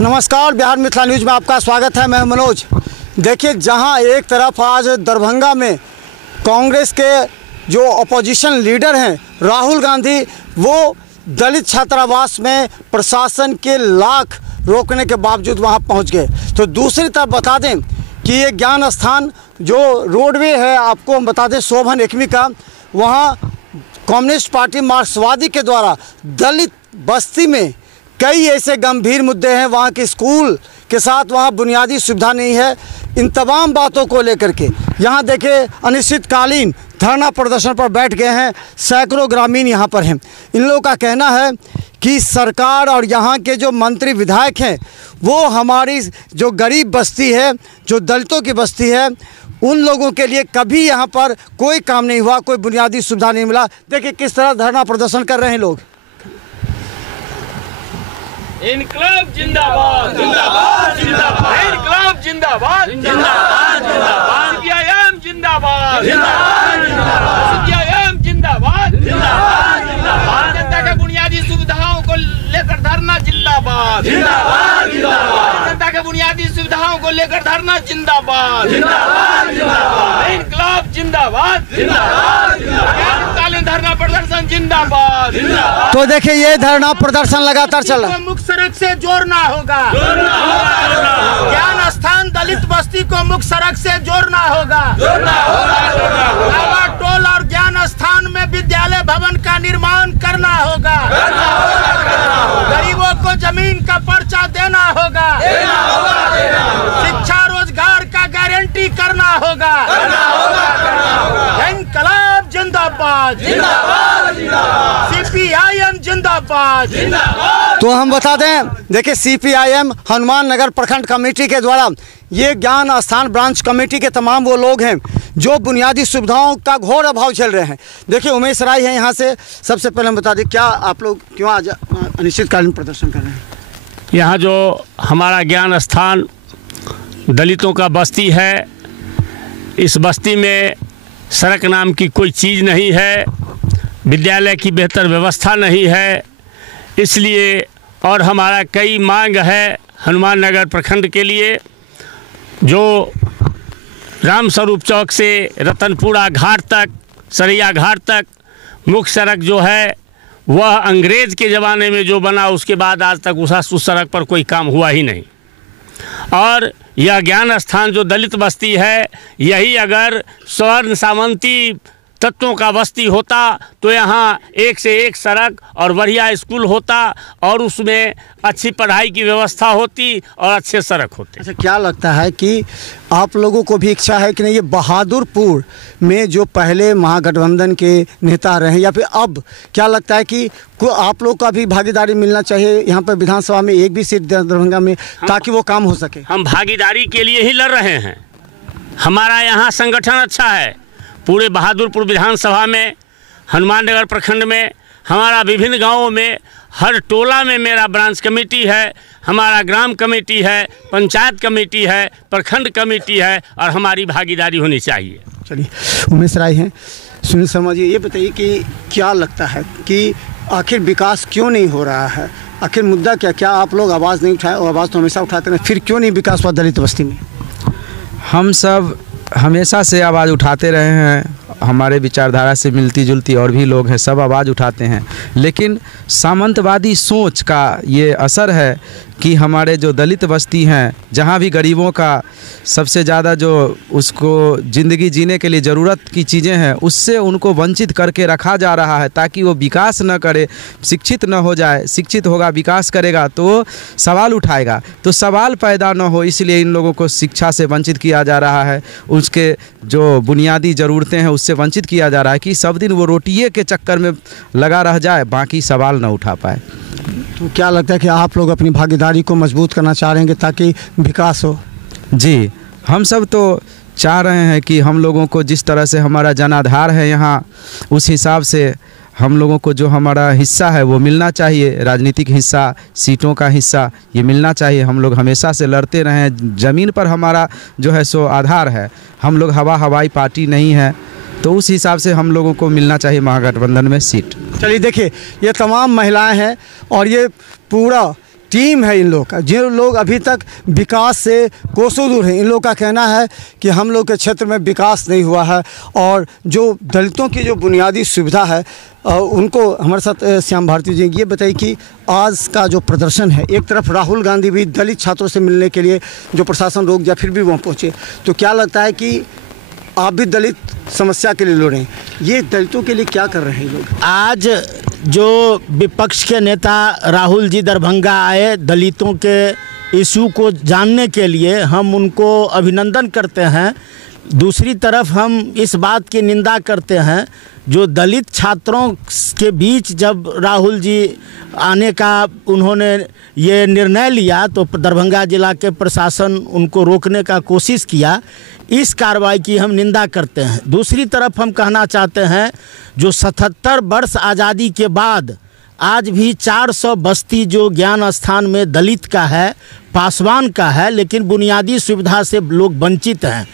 नमस्कार, बिहार मिथिला न्यूज़ में आपका स्वागत है। मैं मनोज। देखिए, जहां एक तरफ आज दरभंगा में कांग्रेस के जो अपोजिशन लीडर हैं राहुल गांधी, वो दलित छात्रावास में प्रशासन के लाख रोकने के बावजूद वहां पहुंच गए। तो दूसरी तरफ बता दें कि ये ज्ञान स्थान जो रोडवे है, आपको हम बता दें शोभन एकमी का, वहाँ कम्युनिस्ट पार्टी मार्क्सवादी के द्वारा दलित बस्ती में कई ऐसे गंभीर मुद्दे हैं। वहाँ के स्कूल के साथ वहाँ बुनियादी सुविधा नहीं है। इन तमाम बातों को लेकर के यहाँ देखिए अनिश्चितकालीन धरना प्रदर्शन पर बैठ गए हैं। सैकड़ों ग्रामीण यहाँ पर हैं। इन लोगों का कहना है कि सरकार और यहाँ के जो मंत्री विधायक हैं वो हमारी जो गरीब बस्ती है, जो दलितों की बस्ती है, उन लोगों के लिए कभी यहाँ पर कोई काम नहीं हुआ, कोई बुनियादी सुविधा नहीं मिला। देखिए किस तरह धरना प्रदर्शन कर रहे हैं लोग। इनकलाब जिंदाबाद जिंदाबाद जिंदाबाद, इनकलाब जिंदाबाद जिंदाबाद जिंदाबाद, सीपीआईएम जिंदाबाद जिंदाबाद जिंदाबाद, सीपीआईएम जिंदाबाद जिंदाबाद जिंदाबाद, जनता के बुनियादी सुविधाओं को लेकर धरना जिंदाबाद जिंदाबाद जिंदाबाद, जनता के बुनियादी सुविधाओं को लेकर धरना जिंदाबाद जिंदाबाद जिंदाबाद, इनकलाब जिंदाबाद जिंदाबाद जिंदाबाद, कालीन धरना प्रदर्शन जिंदाबाद जिंदाबाद। तो देखिए ये धरना प्रदर्शन लगातार चल रहा है। मुख्य सड़क से जोड़ना होगा, ज्ञान स्थान दलित बस्ती को मुख्य सड़क से जोड़ना होगा, टोल और ज्ञान स्थान में विद्यालय भवन का निर्माण करना होगा, गरीबों को जमीन का पर्चा देना होगा, शिक्षा रोजगार का गारंटी करना होगा। इनकलाब जिंदाबाद जिंदाबाद, सीपीआईएम जिंदाबाद जिंदाबाद। तो हम बता दें, देखिए सीपीआईएम हनुमान नगर प्रखंड कमेटी के द्वारा ये ज्ञान स्थान ब्रांच कमेटी के तमाम वो लोग हैं जो बुनियादी सुविधाओं का घोर अभाव झेल रहे हैं। देखिए उमेश राय हैं यहाँ से। सबसे पहले हम बता दें, क्या आप लोग क्यों आज अनिश्चितकालीन प्रदर्शन कर रहे हैं? यहाँ जो हमारा ज्ञान स्थान दलितों का बस्ती है, इस बस्ती में सड़क नाम की कोई चीज़ नहीं है, विद्यालय की बेहतर व्यवस्था नहीं है, इसलिए और हमारा कई मांग है हनुमान नगर प्रखंड के लिए। जो रामस्वरूप चौक से रतनपुरा घाट तक, सरैया घाट तक मुख्य सड़क जो है वह अंग्रेज़ के ज़माने में जो बना, उसके बाद आज तक उस सड़क पर कोई काम हुआ ही नहीं। और यह ज्ञान स्थान जो दलित बस्ती है, यही अगर स्वर्ण सामंती तत्वों का बस्ती होता तो यहाँ एक से एक सड़क और बढ़िया स्कूल होता और उसमें अच्छी पढ़ाई की व्यवस्था होती और अच्छे सड़क होते। अच्छा, क्या लगता है कि आप लोगों को भी इच्छा है कि नहीं, ये बहादुरपुर में जो पहले महागठबंधन के नेता रहे या फिर अब, क्या लगता है कि आप लोग का भी भागीदारी मिलना चाहिए यहाँ पर विधानसभा में एक भी सीट दरभंगा में, ताकि वो काम हो सके? हम भागीदारी के लिए ही लड़ रहे हैं। हमारा यहाँ संगठन अच्छा है। पूरे बहादुरपुर विधानसभा में, हनुमान नगर प्रखंड में, हमारा विभिन्न गांवों में, हर टोला में मेरा ब्रांच कमेटी है, हमारा ग्राम कमेटी है, पंचायत कमेटी है, प्रखंड कमेटी है और हमारी भागीदारी होनी चाहिए। चलिए, उमेश राय हैं। सुनील शर्मा जी, ये बताइए कि क्या लगता है कि आखिर विकास क्यों नहीं हो रहा है? आखिर मुद्दा क्या आप लोग आवाज़ नहीं उठाए? और आवाज़ तो हमेशा उठाते हैं, फिर क्यों नहीं विकास हुआ दलित बस्ती में? हम सब हमेशा से आवाज़ उठाते रहे हैं। हमारे विचारधारा से मिलती जुलती और भी लोग हैं, सब आवाज़ उठाते हैं, लेकिन सामंतवादी सोच का ये असर है कि हमारे जो दलित बस्ती हैं, जहाँ भी गरीबों का सबसे ज़्यादा जो उसको ज़िंदगी जीने के लिए ज़रूरत की चीज़ें हैं, उससे उनको वंचित करके रखा जा रहा है ताकि वो विकास न करे, शिक्षित न हो जाए। शिक्षित होगा, विकास करेगा तो सवाल उठाएगा, तो सवाल पैदा न हो, इसलिए इन लोगों को शिक्षा से वंचित किया जा रहा है, उसके जो बुनियादी ज़रूरतें हैं उससे वंचित किया जा रहा है कि सब दिन वो रोटिये के चक्कर में लगा रह जाए, बाकी सवाल न उठा पाए। तो क्या लगता है कि आप लोग अपनी भागीदारी को मजबूत करना चाह रहे हैं ताकि विकास हो? जी, हम सब तो चाह रहे हैं कि हम लोगों को जिस तरह से हमारा जनाधार है यहाँ, उस हिसाब से हम लोगों को जो हमारा हिस्सा है वो मिलना चाहिए। राजनीतिक हिस्सा, सीटों का हिस्सा, ये मिलना चाहिए। हम लोग हमेशा से लड़ते रहे हैं। ज़मीन पर हमारा जो है सो आधार है। हम लोग हवाई पार्टी नहीं है, तो उस हिसाब से हम लोगों को मिलना चाहिए महागठबंधन में सीट। चलिए देखिए, ये तमाम महिलाएं हैं और ये पूरा टीम है इन लोग का, जो लोग अभी तक विकास से कोसों दूर हैं। इन लोग का कहना है कि हम लोग के क्षेत्र में विकास नहीं हुआ है और जो दलितों की जो बुनियादी सुविधा है उनको हमारे साथ श्याम भारती जी ये बताइए कि आज का जो प्रदर्शन है, एक तरफ राहुल गांधी भी दलित छात्रों से मिलने के लिए जो प्रशासन रोक दिया फिर भी वहाँ पहुँचे, तो क्या लगता है कि आप भी दलित समस्या के लिए लड़ रहे हैं, ये दलितों के लिए क्या कर रहे हैं लोग? आज जो विपक्ष के नेता राहुल जी दरभंगा आए दलितों के इशू को जानने के लिए, हम उनको अभिनंदन करते हैं। दूसरी तरफ हम इस बात की निंदा करते हैं जो दलित छात्रों के बीच जब राहुल जी आने का उन्होंने ये निर्णय लिया तो दरभंगा जिला के प्रशासन उनको रोकने का कोशिश किया। इस कार्रवाई की हम निंदा करते हैं। दूसरी तरफ हम कहना चाहते हैं जो 77 वर्ष आज़ादी के बाद आज भी 400 बस्ती जो ज्ञान स्थान में दलित का है, पासवान का है, लेकिन बुनियादी सुविधा से लोग वंचित हैं।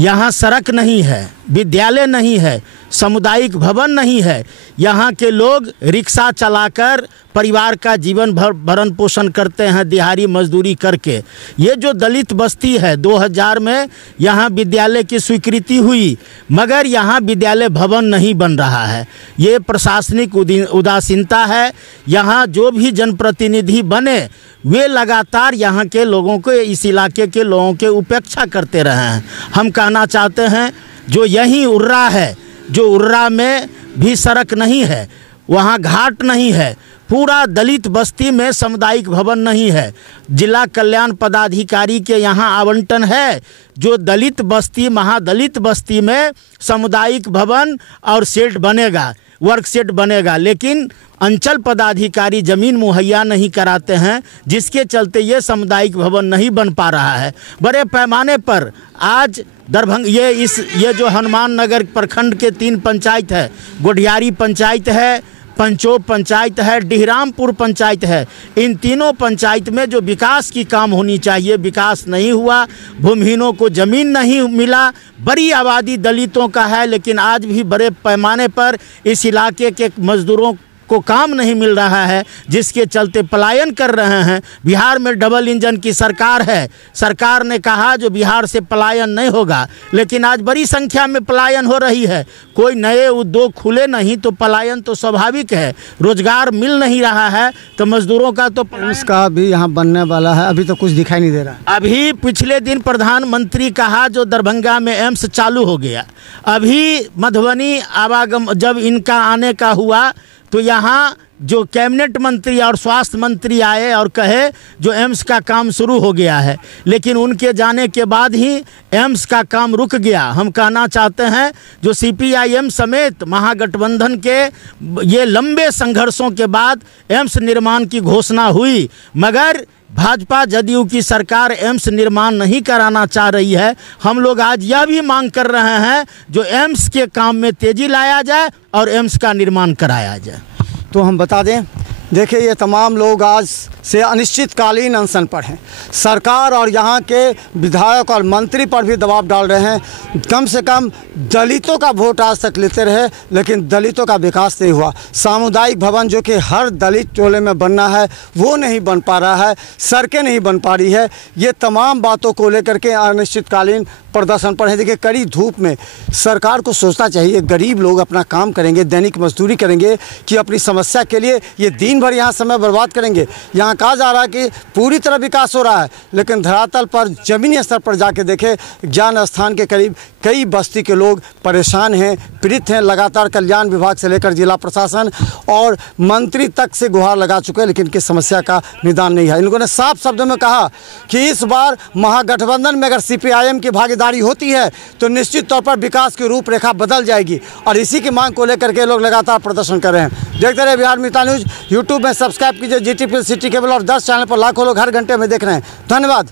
यहाँ सड़क नहीं है, विद्यालय नहीं है, सामुदायिक भवन नहीं है। यहाँ के लोग रिक्शा चलाकर परिवार का जीवन भरण पोषण करते हैं दिहाड़ी मजदूरी करके। ये जो दलित बस्ती है 2000 में यहाँ विद्यालय की स्वीकृति हुई, मगर यहाँ विद्यालय भवन नहीं बन रहा है। ये प्रशासनिक उदासीनता है। यहाँ जो भी जनप्रतिनिधि बने वे लगातार यहाँ के लोगों को, इस इलाके के लोगों के उपेक्षा करते रहे हैं। हम कहना चाहते हैं जो यहीं उर्रा है, जो उर्रा में भी सड़क नहीं है, वहाँ घाट नहीं है, पूरा दलित बस्ती में सामुदायिक भवन नहीं है। जिला कल्याण पदाधिकारी के यहाँ आवंटन है जो दलित बस्ती, महादलित बस्ती में सामुदायिक भवन और शेड बनेगा, वर्क शेड बनेगा, लेकिन अंचल पदाधिकारी ज़मीन मुहैया नहीं कराते हैं, जिसके चलते ये सामुदायिक भवन नहीं बन पा रहा है। बड़े पैमाने पर आज दरभंगा ये जो हनुमान नगर प्रखंड के 3 पंचायत है, गोढ़ियारी पंचायत है, पंचोप पंचायत है, डिहरामपुर पंचायत है, इन तीनों पंचायत में जो विकास की काम होनी चाहिए विकास नहीं हुआ। भूमिहीनों को ज़मीन नहीं मिला। बड़ी आबादी दलितों का है, लेकिन आज भी बड़े पैमाने पर इस इलाके के मजदूरों को काम नहीं मिल रहा है, जिसके चलते पलायन कर रहे हैं। बिहार में डबल इंजन की सरकार है। सरकार ने कहा जो बिहार से पलायन नहीं होगा, लेकिन आज बड़ी संख्या में पलायन हो रही है। कोई नए उद्योग खुले नहीं तो पलायन तो स्वाभाविक है। रोजगार मिल नहीं रहा है तो मजदूरों का तो उसका भी यहाँ बनने वाला है, अभी तो कुछ दिखाई नहीं दे रहा। अभी पिछले दिन प्रधानमंत्री कहा जो दरभंगा में एम्स चालू हो गया। अभी मधुबनी आवागम जब इनका आने का हुआ तो यहाँ जो कैबिनेट मंत्री और स्वास्थ्य मंत्री आए और कहे जो एम्स का काम शुरू हो गया है, लेकिन उनके जाने के बाद ही एम्स का काम रुक गया। हम कहना चाहते हैं जो सीपीआईएम समेत महागठबंधन के ये लंबे संघर्षों के बाद एम्स निर्माण की घोषणा हुई, मगर भाजपा जदयू की सरकार एम्स निर्माण नहीं कराना चाह रही है। हम लोग आज यह भी मांग कर रहे हैं जो एम्स के काम में तेजी लाया जाए और एम्स का निर्माण कराया जाए। तो हम बता दें, देखिए ये तमाम लोग आज से अनिश्चितकालीन अनशन पर हैं। सरकार और यहाँ के विधायक और मंत्री पर भी दबाव डाल रहे हैं। कम से कम दलितों का वोट आज तक लेते रहे, लेकिन दलितों का विकास नहीं हुआ। सामुदायिक भवन जो कि हर दलित टोले में बनना है वो नहीं बन पा रहा है, सड़कें नहीं बन पा रही है। ये तमाम बातों को लेकर के अनिश्चितकालीन प्रदर्शन पर है। देखिए कड़ी धूप में सरकार को सोचना चाहिए, गरीब लोग अपना काम करेंगे, दैनिक मजदूरी करेंगे कि अपनी समस्या के लिए ये दिन भर यहाँ समय बर्बाद करेंगे। यहाँ कहा जा रहा है कि पूरी तरह विकास हो रहा है, लेकिन धरातल पर ज़मीनी स्तर पर जाके देखें ज्ञान स्थान के करीब कई बस्ती के लोग परेशान हैं, पीड़ित हैं। लगातार कल्याण विभाग से लेकर जिला प्रशासन और मंत्री तक से गुहार लगा चुके हैं, लेकिन इनकी समस्या का निदान नहीं है। इन लोगों ने साफ शब्दों में कहा कि इस बार महागठबंधन में अगर सीपीआईएम की भागीदारी होती है तो निश्चित तौर पर विकास की रूपरेखा बदल जाएगी, और इसी की मांग को लेकर के लोग लगातार प्रदर्शन कर रहे हैं। देखते रहे बिहार मित्र न्यूज़। यूट्यूब में सब्सक्राइब कीजिए GTPL सिटी केबल, और 10 चैनल पर लाखों लोग हर घंटे में देख रहे हैं। धन्यवाद।